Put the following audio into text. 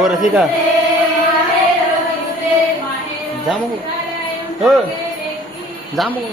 हो रसिका जा मग. हो. जा मग.